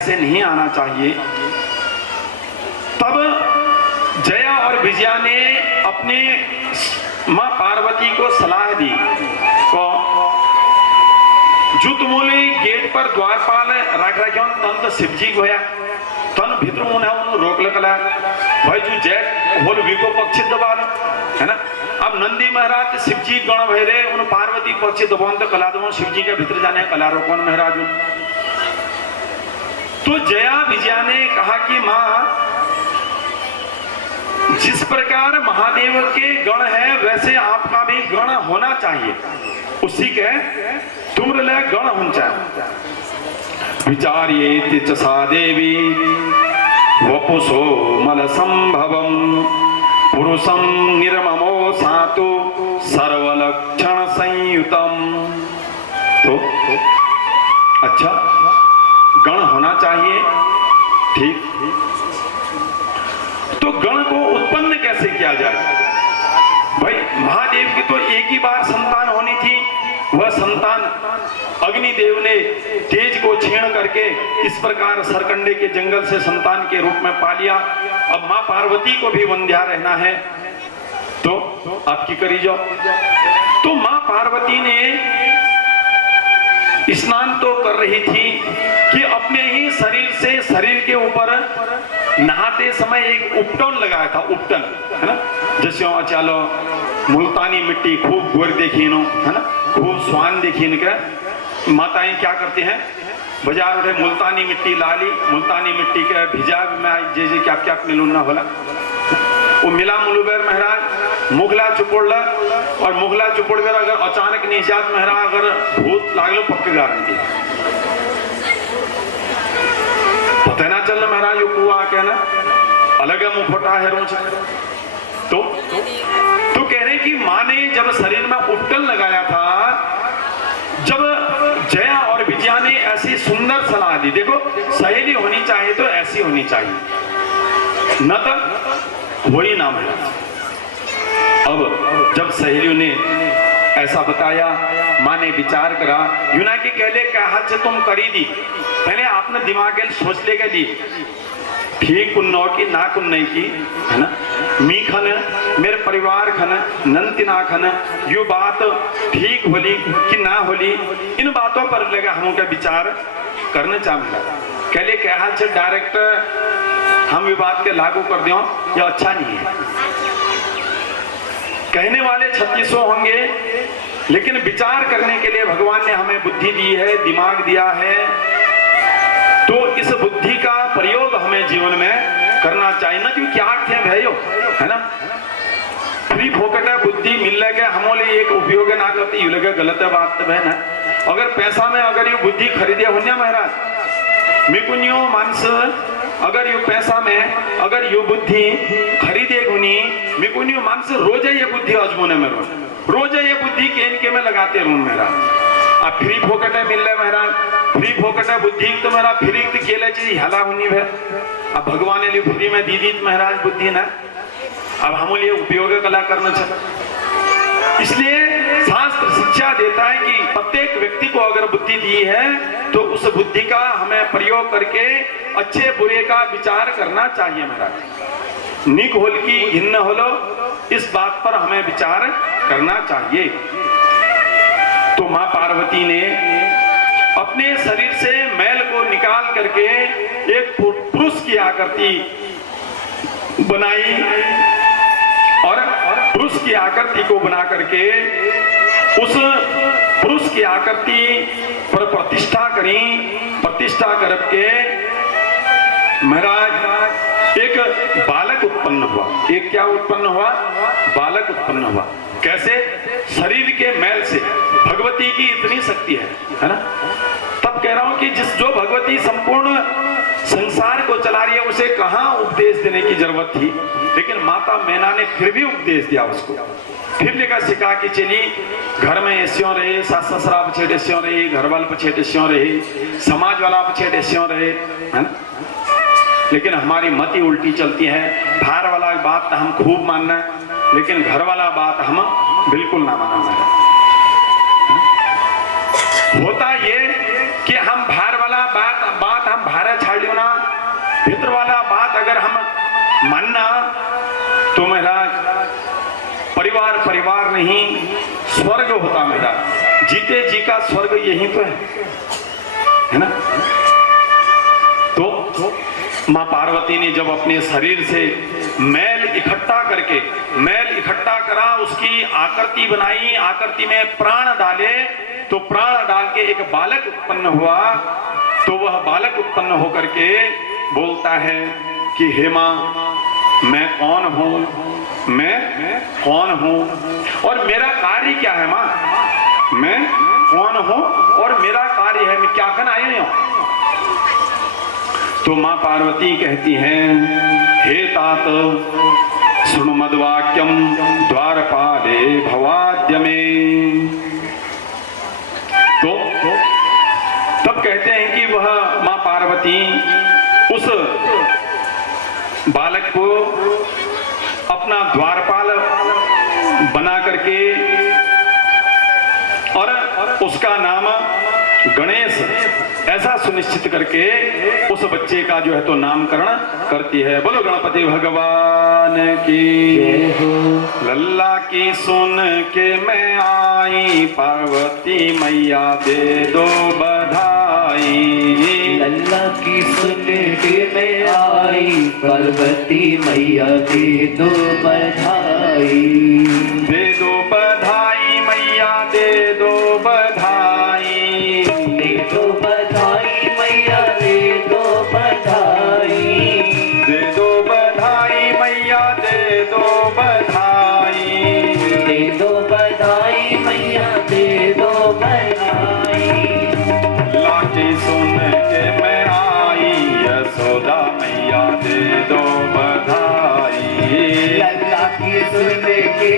से नहीं आना चाहिए। तब जया और विजया ने अपने मां पार्वती को सलाह दी को जो तुमने गेट पर द्वारपाल रख रखे तन तो शिवजी गोया तन भितर उन्हें रोक लगला भाई जो जय होल विको पक्षी दबा है ना। अब नंदी महाराज शिवजी गण भैरे उन पार्वती पक्षी दबान तो कला दबा शिवजी के भीतर जाने कला रोकन महाराज। तो जया विजया ने कहा कि मां जिस प्रकार महादेव के गण है वैसे आपका भी गण होना चाहिए, उसी के तुमरे गण होना चाहिए। विचार्ये च देवी वपुषो मल संभवम पुरुषम निर्ममो सातु सर्वलक्षण संयुतम। तो अच्छा गण होना चाहिए, ठीक। तो गण को उत्पन्न कैसे किया जाए? भाई महादेव की तो एक ही बार संतान होनी थी, वह संतान अग्निदेव ने तेज को छीण करके इस प्रकार सरकंडे के जंगल से संतान के रूप में पा लिया। अब मां पार्वती को भी वंध्या रहना है तो आपकी करी जाओ। तो मां पार्वती ने स्नान तो कर रही थी कि अपने ही शरीर से शरीर के ऊपर नहाते समय एक उपटन लगाया था, उपटन है ना। जैसे चलो मुल्तानी मिट्टी खूब गोर देखी नो है ना, खूब स्वान देखी इनका माताएं क्या करती हैं, बाजार उठे मुल्तानी मिट्टी लाली, मुल्तानी मिट्टी के भिजा में जे क्या क्या मिलूना होला वो मिला मुलुबेर महाराज मुगला चुपोड़ला और मुगला चुपोड़ कर अगर अचानक निजात महाराज अगर भूत लागलो पक्के गारंटी पता ना चल महाराज कुआ के ना अलग मुखोटा है रोज। तो कह रहे कि मां ने जब शरीर में उपटन लगाया था, जब जया और विजया ने ऐसी सुंदर सलाह दी, देखो सहेली होनी चाहिए तो ऐसी होनी चाहिए, न तो वही नाम है। अब जब सहेलियों ने ऐसा बताया, मां ने विचार करा यूना की कहले क्या हाथ से तुम करी दी, पहले आपने दिमाग सोच ले गई ठीक कुन्नो की ना कुन्नई की है ना, मी खन मेरे परिवार खन नंतिना खन यो बात ठीक होली कि ना होली, इन बातों पर लगा हम का विचार करना चाहूंगा। कहले क्या हाथ से डायरेक्ट हम ये बात के लागू कर दो ये अच्छा नहीं है। कहने वाले 3600 होंगे, लेकिन विचार करने के लिए भगवान ने हमें बुद्धि दी है, दिमाग दिया है, तो इस बुद्धि का प्रयोग हमें जीवन में करना चाहिए ना। क्योंकि क्या थे भाइयों है ना, फ्री फोकट है बुद्धि मिल लगे हमोले एक उपयोग ना करती यू लगे गलत है बात है ना। अगर पैसा में अगर ये बुद्धि खरीदे होने महाराज मिकुन्यो मानस अगर यो पैसा में अगर यो बुद्धि खरीदे गुनी मिकुन्यो मानस रोज ये बुद्धि अजमोने में रोज ये बुद्धि के में लगाते रहूं महाराज। अब फ्री फोकट है मिल रहा है महाराज, फ्री फोकट है बुद्धि तो मेरा फ्री तो केले चीज हला होनी है। अब भगवान ने फ्री में दी महाराज बुद्धि ना, अब हम लिए उपयोग कला करना चाहिए। इसलिए शास्त्र शिक्षा देता है कि प्रत्येक व्यक्ति को अगर बुद्धि दी है तो उस बुद्धि का हमें प्रयोग करके अच्छे बुरे का विचार करना चाहिए महाराज। निक होल की घिन्न होलो इस बात पर हमें विचार करना चाहिए। तो मां पार्वती ने अपने शरीर से मैल को निकाल करके एक पुरुष की आकृति बनाई और पुरुष की आकृति को बना करके उस पुरुष की आकृति पर प्रतिष्ठा करी। प्रतिष्ठा करके महाराज एक बालक उत्पन्न हुआ। एक क्या उत्पन्न हुआ? बालक उत्पन्न हुआ। कैसे? शरीर के मैल से। भगवती की इतनी शक्ति है ना। तब कह रहा हूं कि जिस जो भगवती संपूर्ण संसार को चला रही है उसे कहां उपदेश देने की जरूरत थी, लेकिन माता मैना ने फिर भी उपदेश दिया उसको। फिर लेकर सिखा के चली घर में ऐस्यों रहे, सास ससुरा पछेट ऐस्यों रहे, घर वाले पछेट ऐस्यों रहे, समाज वाला पछेट ऐस्यों रहे है ना। लेकिन हमारी मति उल्टी चलती है। बाहर वाला बात हम खूब मानना लेकिन घर वाला बात हम बिल्कुल ना मानना है। होता ये कि हम बाहर वाला बात हम भारत छाड़ भीतर वाला बात अगर हम मानना तो मेरा परिवार नहीं स्वर्ग होता मेरा। जीते जी का स्वर्ग यही तो है ना। तो मां पार्वती ने जब अपने शरीर से मैल इकट्ठा करा, उसकी आकृति बनाई, आकृति में प्राण डाले, तो प्राण डाल के एक बालक उत्पन्न हुआ। तो वह बालक उत्पन्न होकर के बोलता है कि हे मां, मैं कौन हूं और मेरा कार्य क्या है मां? मैं कौन हूं और मेरा कार्य है, मैं क्या करना आया हूं? तो मां पार्वती कहती हैं, हे तात सुनु मद्वाक्यम द्वारपाले भवाद्य में। तो तब कहते हैं कि वह मां पार्वती उस बालक को अपना द्वारपाल बना करके और उसका नाम गणेश ऐसा सुनिश्चित करके उस बच्चे का जो है तो नामकरण करती है। बोलो गणपति भगवान की। लल्ला की सुन के मैं आई, पार्वती मैया दे दो बधाई। लल्ला की सुन के मैं आई, पार्वती मैया दे दो बधाई। दे दो बधाई मैया, दे दो बधाई। दे दो बधाई मैया, दे दो बधाई। दे दो बधाई मैया, दे दो बधाई। दे दो बधाई मैया, दे दो बधाई। लाठी सुन के मैं आई, यशोदा मैया दे दो बधाई। लल्ला की सुन के